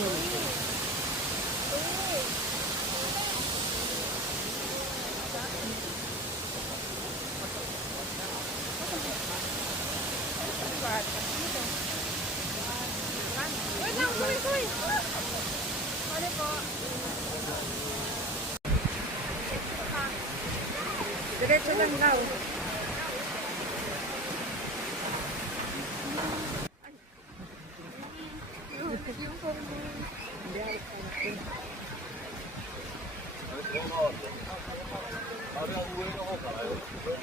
Wait lang, sorry. Sorry po. Diretso lang daw.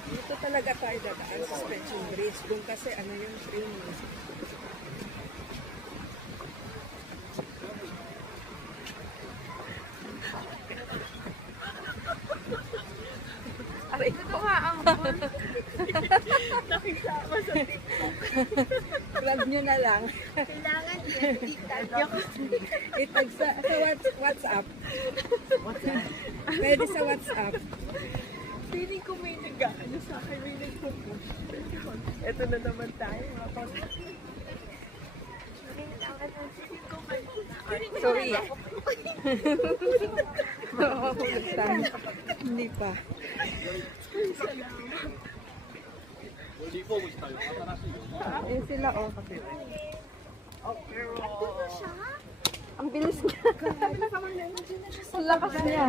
Dito talaga tayo dadaan, suspension bridge. Kung kasi ano yung train. Aray ko. Ito nga ang nakisama sa TikTok. Plug nyo na lang. Kailangan Itag sa WhatsApp. Pwede sa WhatsApp. Feeling ko may nag-ano sa akin, may nagpo-push. Ito na naman tayo. Sorry. Oo, hindi pa. Ayun sila, oh. Ang bilis niya. Ang lakas niya.